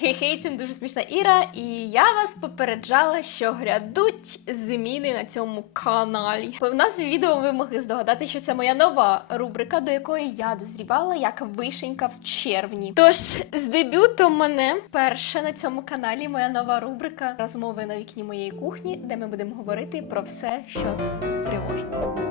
Хей-хей, це дуже смішна Іра, і я вас попереджала, що грядуть зміни на цьому каналі. По назві відео ви могли здогадати, що це моя нова рубрика, до якої я дозрівала як вишенька в червні. Тож з дебютом мене перша на цьому каналі моя нова рубрика Розмови на вікні моєї кухні, де ми будемо говорити про все, що тривожить.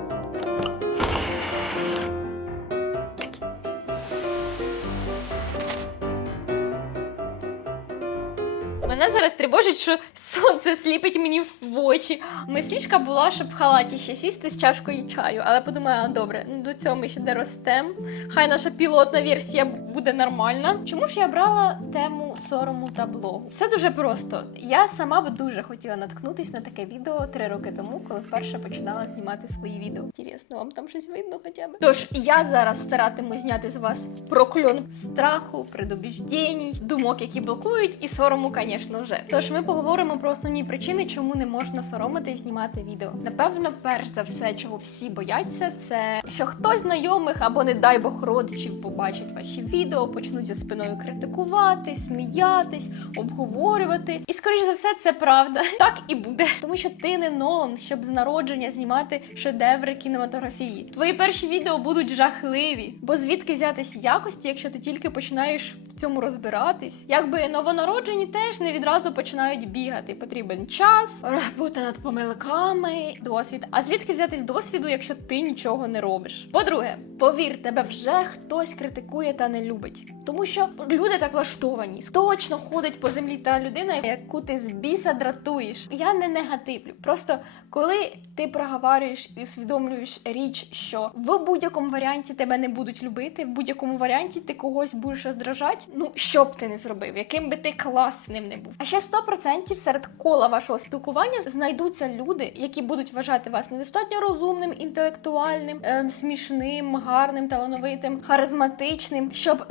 Зараз тривожить, що сонце сліпить мені в очі. Мислішка була, щоб в халаті ще сісти з чашкою чаю, але подумала, добре, ну до цього ми ще доростем. Хай наша пілотна версія буде нормальна. Чому ж я брала тему сорому та блогу? Все дуже просто. Я сама б дуже хотіла наткнутись на таке відео три роки тому, коли вперше починала знімати свої відео. Інтересно, вам там щось видно хоча б? Тож я зараз старатиму зняти з вас прокльон страху, предубіждень, думок, які блокують, і сорому, звісно, вже. Тож ми поговоримо про основні причини, чому не можна соромитись знімати відео. Напевно, перш за все, чого всі бояться, це що хтось знайомих або, не дай Бог, родичів побачить ваші відео, почнуть за спиною критикувати, сміятись, обговорювати. І скоріш за все, це правда. Так і буде. Тому що ти не Нолан, щоб з народження знімати шедеври кінематографії. Твої перші відео будуть жахливі, бо звідки взятись якості, якщо ти тільки починаєш в цьому розбиратись? Якби новонароджені теж не відразу починають бігати. Потрібен час, робота над помилками, досвід. А звідки взятись досвіду, якщо ти нічого не робиш? По-друге, повір, тебе вже хтось критикує та не любить. Тому що люди так влаштовані. Точно ходить по землі та людина, яку ти з біса дратуєш. Я не негативлю. Просто коли ти проговорюєш і усвідомлюєш річ, що в будь-якому варіанті тебе не будуть любити, в будь-якому варіанті ти когось будеш роздражати, ну що б ти не зробив, яким би ти класним не був. А ще 100% серед кола вашого спілкування знайдуться люди, які будуть вважати вас недостатньо розумним, інтелектуальним, ем, смішним, гарним, талановитим, харизматичним, щоб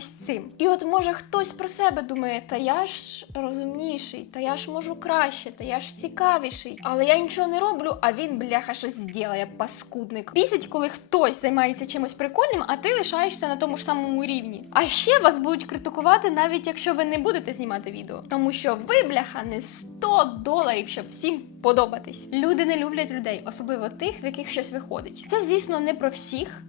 займатися цим. І от може хтось про себе думає, та я ж розумніший, та я ж можу краще, та я ж цікавіший, але я нічого не роблю, а він бляха щось ділає, паскудник. Бісить, коли хтось займається чимось прикольним, а ти лишаєшся на тому ж самому рівні. А ще вас будуть критикувати, навіть якщо ви не будете знімати відео, тому що ви бляха не 100 доларів, щоб всім подобатись. Люди не люблять людей, особливо тих, в яких щось виходить. Це, звісно, не про всіх.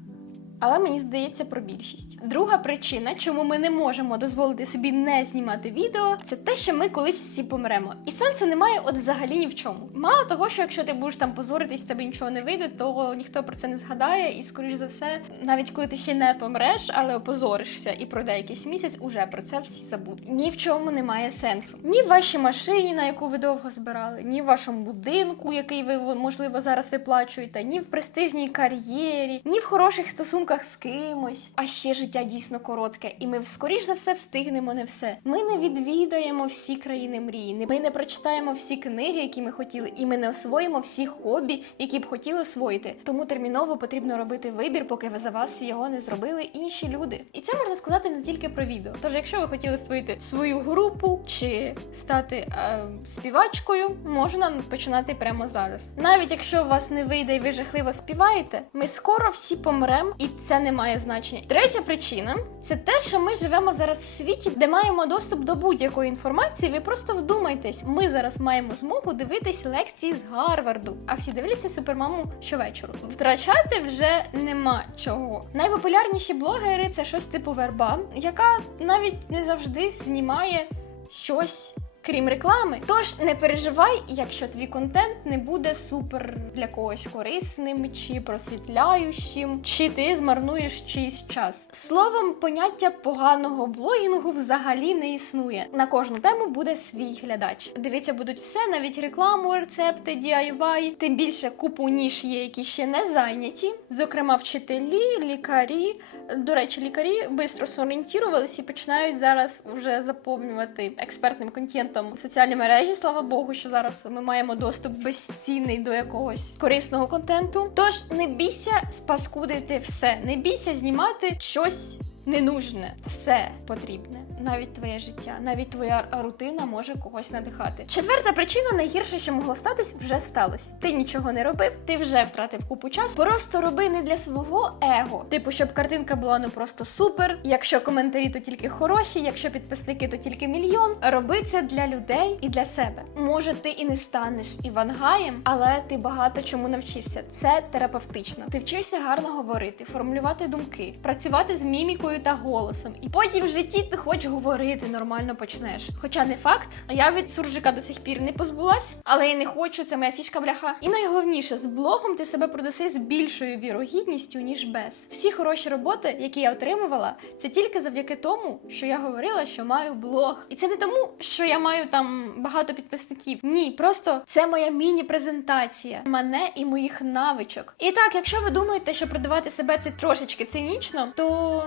Але мені здається про більшість. Друга причина, чому ми не можемо дозволити собі не знімати відео, це те, що ми колись всі помремо. І сенсу немає от взагалі ні в чому. Мало того, що якщо ти будеш там позоритись, в тебе нічого не вийде, то ніхто про це не згадає, і скоріш за все, навіть коли ти ще не помреш, але опозоришся і пройде якийсь місяць, уже про це всі забудуть. Ні в чому немає сенсу. Ні в вашій машині, на яку ви довго збирали, ні в вашому будинку, який ви можливо зараз виплачуєте, ні в престижній кар'єрі, ні в хороших стосунках з кимось. А ще життя дійсно коротке, і ми скоріш за все встигнемо не все. Ми не відвідаємо всі країни мрії. Ми не прочитаємо всі книги, які ми хотіли, і ми не освоїмо всі хобі, які б хотіли освоїти. Тому терміново потрібно робити вибір, поки ви за вас його не зробили інші люди. І це можна сказати не тільки про відео. Тож, якщо ви хотіли створити свою групу чи стати е, співачкою, можна починати прямо зараз. Навіть якщо у вас не вийде і ви жахливо співаєте, ми скоро всі помремо, і це не має значення. Третя причина це те, що ми живемо зараз в світі, де маємо доступ до будь-якої інформації. Ви просто вдумайтесь, ми зараз маємо змогу дивитись лекції з Гарварду, а всі дивляться супермаму щовечору. Втрачати вже нема чого. Найпопулярніші блогери це щось типу верба, яка навіть не завжди знімає щось. Крім реклами, тож не переживай, якщо твій контент не буде супер для когось корисним чи просвітляючим, чи ти змарнуєш чийсь час. Словом, поняття поганого блогінгу взагалі не існує. На кожну тему буде свій глядач. Дивіться, будуть все, навіть рекламу, рецепти, DIY. Тим більше купу ніж є, які ще не зайняті. Зокрема, вчителі, лікарі. До речі, лікарі швидко зорієнтувалися і починають зараз вже заповнювати експертним контентом соціальні мережі. Слава Богу, що зараз ми маємо доступ безцінний до якогось корисного контенту. Тож не бійся спаскудити все, не бійся знімати щось ненужне. Все потрібне. навіть твоє життя, навіть твоя рутина може когось надихати. Четверта причина найгірше, що могло статись, вже сталося. Ти нічого не робив, ти вже втратив купу часу. Просто роби не для свого его. Типу, щоб картинка була ну просто супер. Якщо коментарі, то тільки хороші, якщо підписники, то тільки мільйон. Роби це для людей і для себе. Може, ти і не станеш Івангаєм, але ти багато чому навчишся. Це терапевтично. Ти вчишся гарно говорити, формулювати думки, працювати з мімікою та голосом. І потім в житті ти хоч говорити нормально почнеш. Хоча не факт, а я від суржика до сих пір не позбулась, але і не хочу. Це моя фішка бляха. І найголовніше, з блогом ти себе продаси з більшою вірогідністю, ніж без. Всі хороші роботи, які я отримувала, це тільки завдяки тому, що я говорила, що маю блог. І це не тому, що я маю там багато підписників. Ні, просто це моя міні-презентація мене і моїх навичок. І так, якщо ви думаєте, що продавати себе це трошечки цинічно, то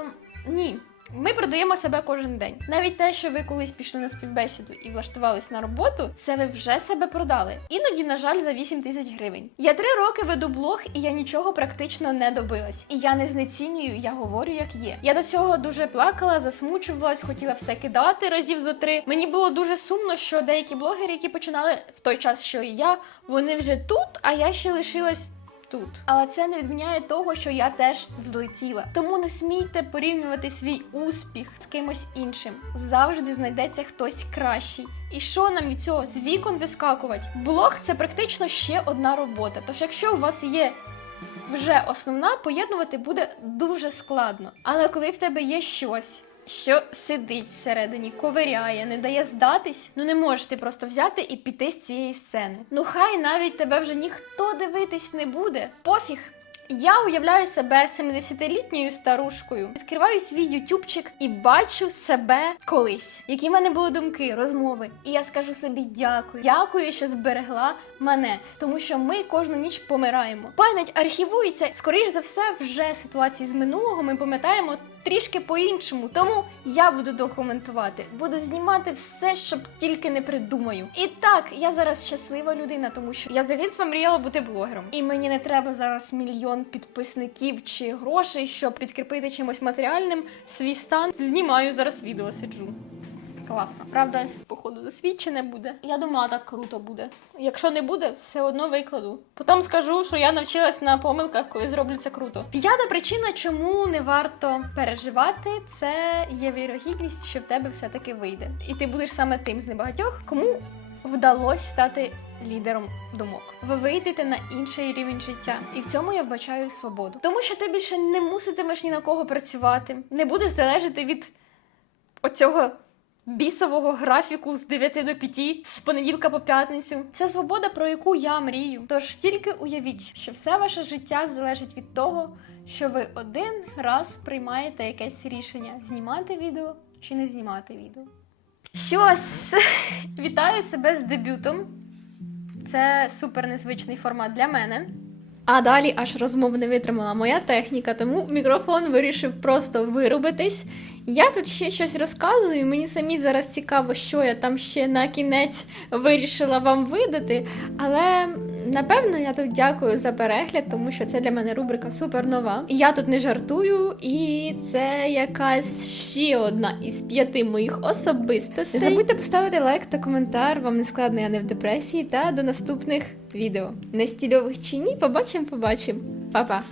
ні. Ми продаємо себе кожен день. Навіть те, що ви колись пішли на співбесіду і влаштувались на роботу, це ви вже себе продали. Іноді, на жаль, за 8 тисяч гривень. Я три роки веду блог, і я нічого практично не добилась. І я не знецінюю, я говорю, як є. Я до цього дуже плакала, засмучувалась, хотіла все кидати разів зо три. Мені було дуже сумно, що деякі блогери, які починали в той час, що і я, вони вже тут, а я ще лишилась тут. Але це не відміняє того, що я теж взлетіла. Тому не смійте порівнювати свій успіх з кимось іншим. Завжди знайдеться хтось кращий. І що нам від цього з вікон вискакувати? Блог це практично ще одна робота. Тож, якщо у вас є вже основна, поєднувати буде дуже складно. Але коли в тебе є щось. Що сидить всередині, ковиряє, не дає здатись, ну не можеш ти просто взяти і піти з цієї сцени. Ну хай навіть тебе вже ніхто дивитись не буде. Пофіг. Я уявляю себе 70-літньою старушкою, відкриваю свій ютубчик і бачу себе колись. Які в мене були думки, розмови. І я скажу собі дякую. Дякую, що зберегла мене, тому що ми кожну ніч помираємо. Пам'ять архівується, скоріш за все, вже ситуації з минулого ми пам'ятаємо трішки по-іншому. Тому я буду документувати, буду знімати все, що тільки не придумаю. І так, я зараз щаслива людина, тому що я з дитинства мріяла бути блогером. І мені не треба зараз мільйон підписників чи грошей, щоб підкріпити чимось матеріальним свій стан. Знімаю зараз відео, сиджу. Класно, правда, походу засвідчене буде. Я думала, так круто буде. Якщо не буде, все одно викладу. Потім скажу, що я навчилась на помилках, коли зроблю це круто. П'ята причина, чому не варто переживати, це є вірогідність, що в тебе все-таки вийде. І ти будеш саме тим з небагатьох, кому вдалося стати лідером думок. Ви вийдете на інший рівень життя, і в цьому я вбачаю свободу. Тому що ти більше не муситимеш ні на кого працювати, не будеш залежати від оцього бісового графіку з 9 до 5, з понеділка по п'ятницю. Це свобода, про яку я мрію. Тож тільки уявіть, що все ваше життя залежить від того, що ви один раз приймаєте якесь рішення: знімати відео чи не знімати відео. Що вітаю себе з дебютом. Це супер незвичний формат для мене. А далі аж розмов не витримала моя техніка, тому мікрофон вирішив просто вирубитись. Я тут ще щось розказую. Мені самі зараз цікаво, що я там ще на кінець вирішила вам видати. Але напевно я тут дякую за перегляд, тому що це для мене рубрика супер нова. Я тут не жартую, і це якась ще одна із п'яти моїх особистостей. Не забудьте поставити лайк та коментар. Вам не складно, я не в депресії. Та до наступних відео. Не стільових чи ні, побачимо, побачимо. Па-па!